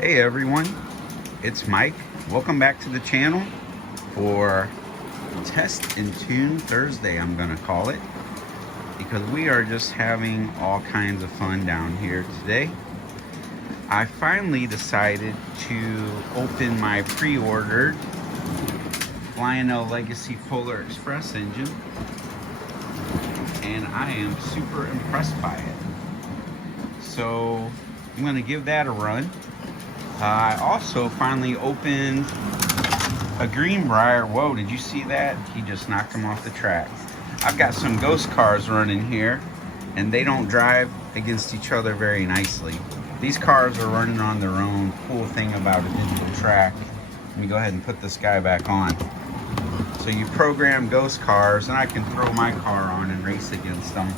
Hey everyone, it's Mike. Welcome back to the channel for Test and Tune Thursday, I'm gonna call it, because we are just having all kinds of fun down here today. I finally decided to open my pre-ordered Lionel Legacy Polar Express engine, and I am super impressed by it. So I'm gonna give that a run. I also finally opened a Greenbrier. Whoa, did you see that? He just knocked him off the track. I've got some ghost cars running here, and they don't drive against each other very nicely. These cars are running on their own. Cool thing about a digital track. Let me go ahead and put this guy back on. So you program ghost cars, and I can throw my car on and race against them.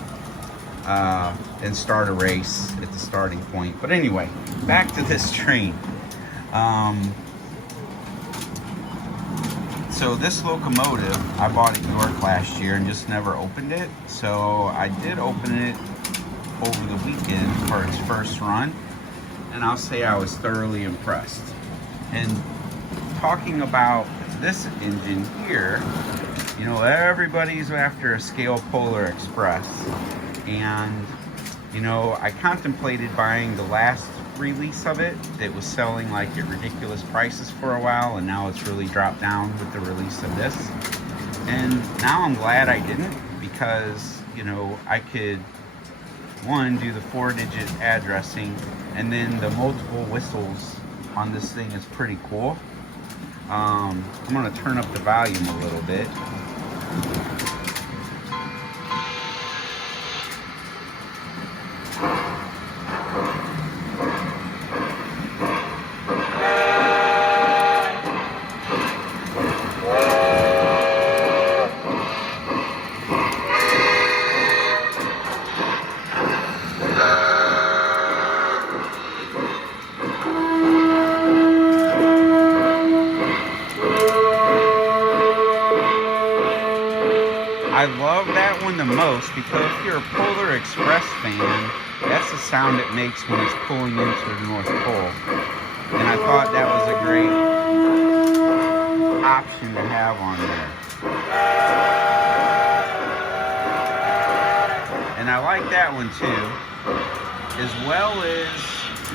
And start a race at the starting point. But anyway, back to this train. So this locomotive, I bought at York last year and just never opened it. So I did open it over the weekend for its first run, and I'll say I was thoroughly impressed. And talking about this engine here, you know, everybody's after a scale Polar Express. And you know, I contemplated buying the last release of it. It was selling like at ridiculous prices for a while, and now it's really dropped down with the release of this. And now I'm glad I didn't, because you know, I could, one, do the 4-digit addressing, and then the multiple whistles on this thing is pretty cool. I'm gonna turn up the volume a little bit. I love that one the most because if you're a Polar Express fan, that's the sound it makes when it's pulling into the North Pole. And I thought that was a great option to have on there. And I like that one too, as well as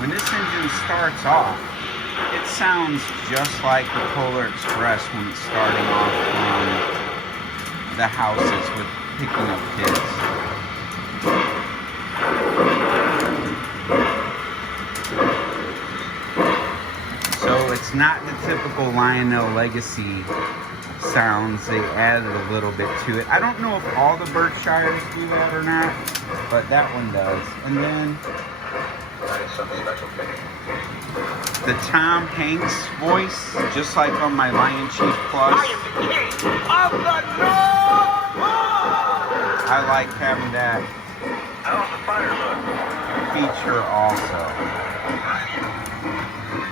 when this engine starts off, it sounds just like the Polar Express when it's starting off from the houses with picking up kids. So it's not the typical Lionel Legacy sounds. They added a little bit to it. I don't know if all the Berkshires do that or not, but that one does. And then the Tom Hanks voice, just like on my Lion Chief Plus. I am the king of the North! I like having that feature also.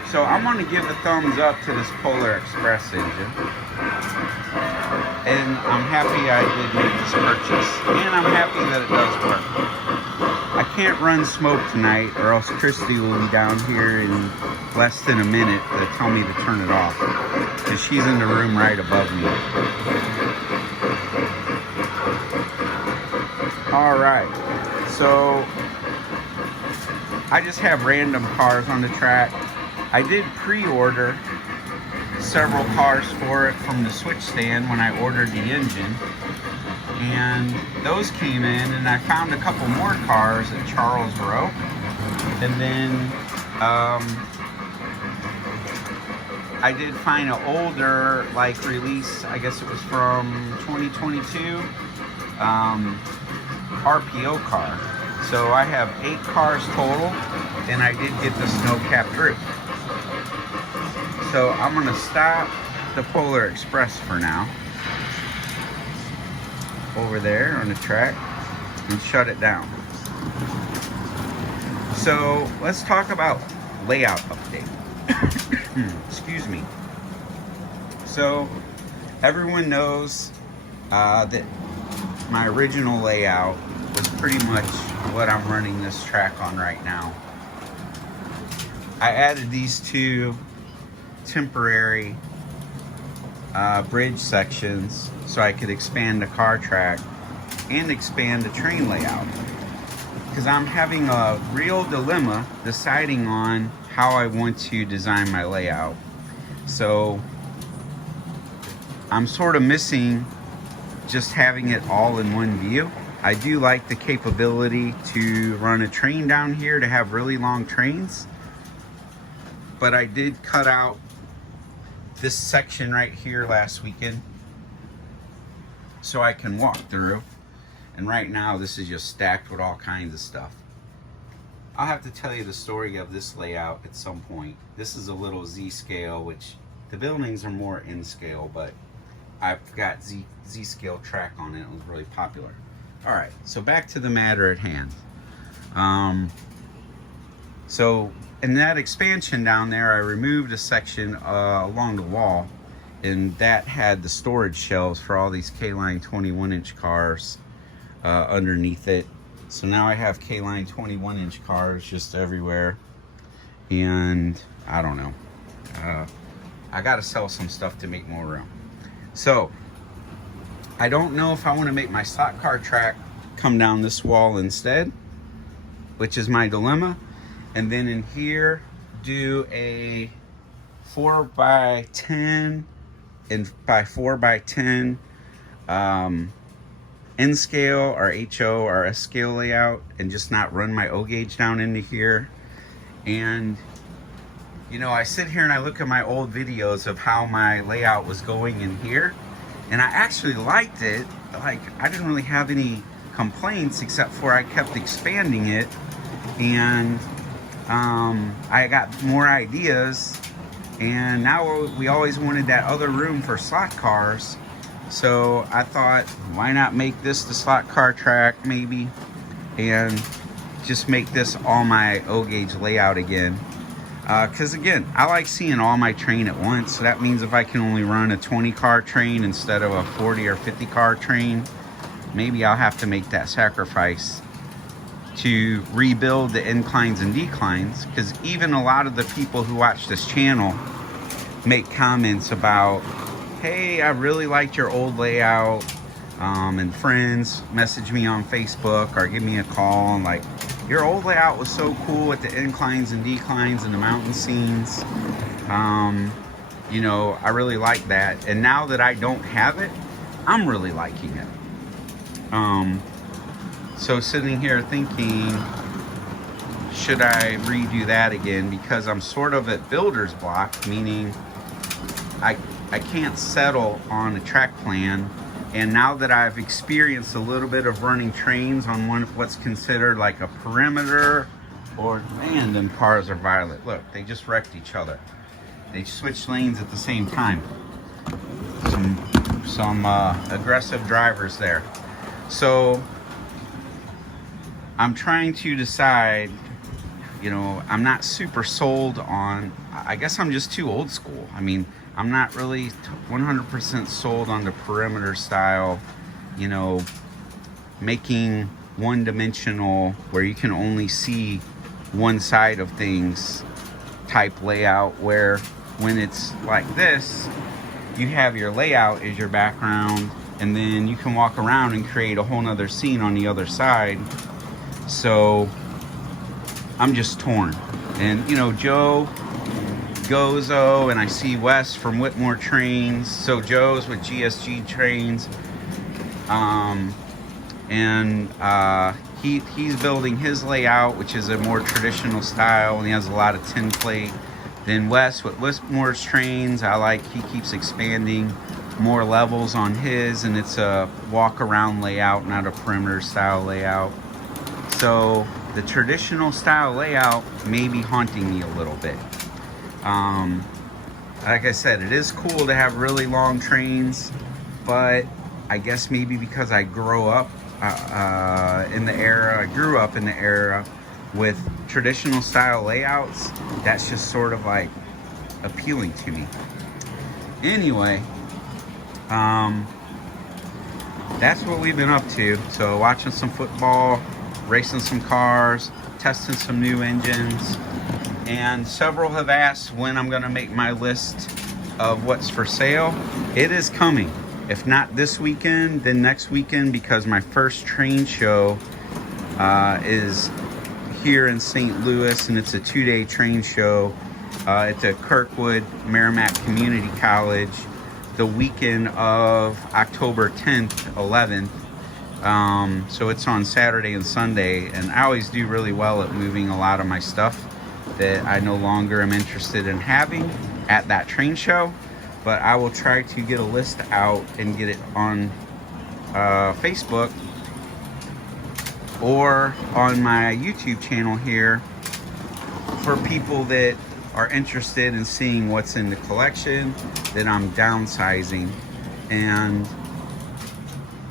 So I'm going to give a thumbs up to this Polar Express engine. And I'm happy I did make this purchase. And I'm happy that it does work. I can't run smoke tonight, or else Christy will be down here in less than a minute to tell me to turn it off, because she's in the room right above me. Alright, so I just have random cars on the track. I did pre-order several cars for it from the switch stand when I ordered the engine, and those came in, and I found a couple more cars at Charles Row. And then I did find an older like release, I guess it was from 2022 RPO car. So I have 8 cars total, and I did get the snow-capped roof. So I'm gonna stop the Polar Express for now over there on the track and shut it down. So let's talk about layout update. Excuse me. So everyone knows that my original layout was pretty much what I'm running this track on right now. I added these two temporary bridge sections so I could expand the car track and expand the train layout, because I'm having a real dilemma deciding on how I want to design my layout. So I'm sort of missing just having it all in one view. I do like the capability to run a train down here to have really long trains, but I did cut out this section right here last weekend so I can walk through. And right now this is just stacked with all kinds of stuff. I'll have to tell you the story of this layout at some point. This is a little Z scale, which the buildings are more in scale, but I've got Z scale track on it. It was really popular. All right, so back to the matter at hand. So in that expansion down there, I removed a section along the wall, and that had the storage shelves for all these K-Line 21-inch cars underneath it. So now I have K-Line 21-inch cars just everywhere, and I don't know. I got to sell some stuff to make more room. So I don't know if I want to make my slot car track come down this wall instead, which is my dilemma. And then in here, do a 4x10 and by 4x10 N scale or HO or S scale layout, and just not run my O gauge down into here. And you know, I sit here and I look at my old videos of how my layout was going in here, and I actually liked it. Like, I didn't really have any complaints, except for I kept expanding it, and I got more ideas, and now we always wanted that other room for slot cars. So I thought, why not make this the slot car track maybe, and just make this all my O gauge layout again. Because again, I like seeing all my train at once. So that means if I can only run a 20 car train instead of a 40 or 50 car train, maybe I'll have to make that sacrifice to rebuild the inclines and declines. Because even a lot of the people who watch this channel make comments about, hey, I really liked your old layout, and friends message me on Facebook or give me a call and like, your old layout was so cool with the inclines and declines and the mountain scenes. You know, I really like that. And now that I don't have it, I'm really liking it. So sitting here thinking, should I redo that again? Because I'm sort of at builder's block, meaning I can't settle on a track plan. And now that I've experienced a little bit of running trains on what's considered like a perimeter, or man, them cars are violent. Look, they just wrecked each other. They switched lanes at the same time. Some aggressive drivers there. So I'm trying to decide, you know, I'm not super sold on, I guess I'm just too old school. I mean, I'm not really 100% sold on the perimeter style, you know, making one-dimensional where you can only see one side of things type layout, where when it's like this, you have your layout as your background, and then you can walk around and create a whole nother scene on the other side. So I'm just torn. And you know, Joe Gozo, and I see Wes from Whitmore Trains. So Joe's with GSG Trains, he's building his layout, which is a more traditional style, and he has a lot of tin plate. Then Wes with Whitmore's Trains, I like, he keeps expanding more levels on his, and it's a walk around layout, not a perimeter style layout. So the traditional style layout may be haunting me a little bit. Like I said, it is cool to have really long trains, but I guess maybe because I grew up in the era with traditional style layouts, that's just sort of like appealing to me. Anyway, that's what we've been up to. So watching some football, racing some cars, testing some new engines. And several have asked when I'm gonna make my list of what's for sale. It is coming. If not this weekend, then next weekend, because my first train show is here in St. Louis, and it's a 2-day train show. It's at Kirkwood Merrimack Community College, the weekend of October 10th, 11th. So it's on Saturday and Sunday, and I always do really well at moving a lot of my stuff that I no longer am interested in having at that train show. But I will try to get a list out and get it on Facebook or on my YouTube channel here for people that are interested in seeing what's in the collection that I'm downsizing. And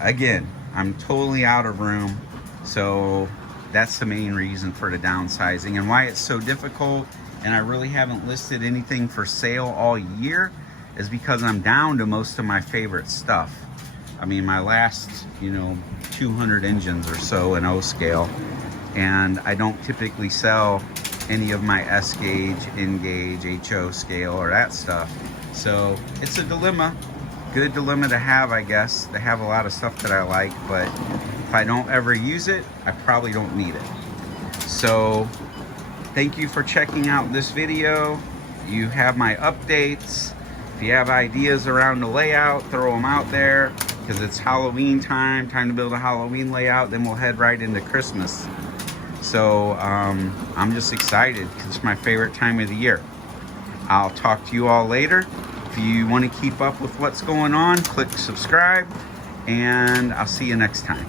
again, I'm totally out of room, so that's the main reason for the downsizing and why it's so difficult. And I really haven't listed anything for sale all year is because I'm down to most of my favorite stuff. I mean, my last, 200 engines or so in O scale, and I don't typically sell any of my S gauge, N gauge, HO scale, or that stuff. So it's a dilemma, good dilemma to have, I guess, to have a lot of stuff that I like, but if I don't ever use it, I probably don't need it. So thank you for checking out this video. You have my updates. If you have ideas around the layout, throw them out there, because it's Halloween time to build a Halloween layout. Then we'll head right into Christmas. So I'm just excited because it's my favorite time of the year. I'll talk to you all later. If you want to keep up with what's going on, click subscribe, and I'll see you next time.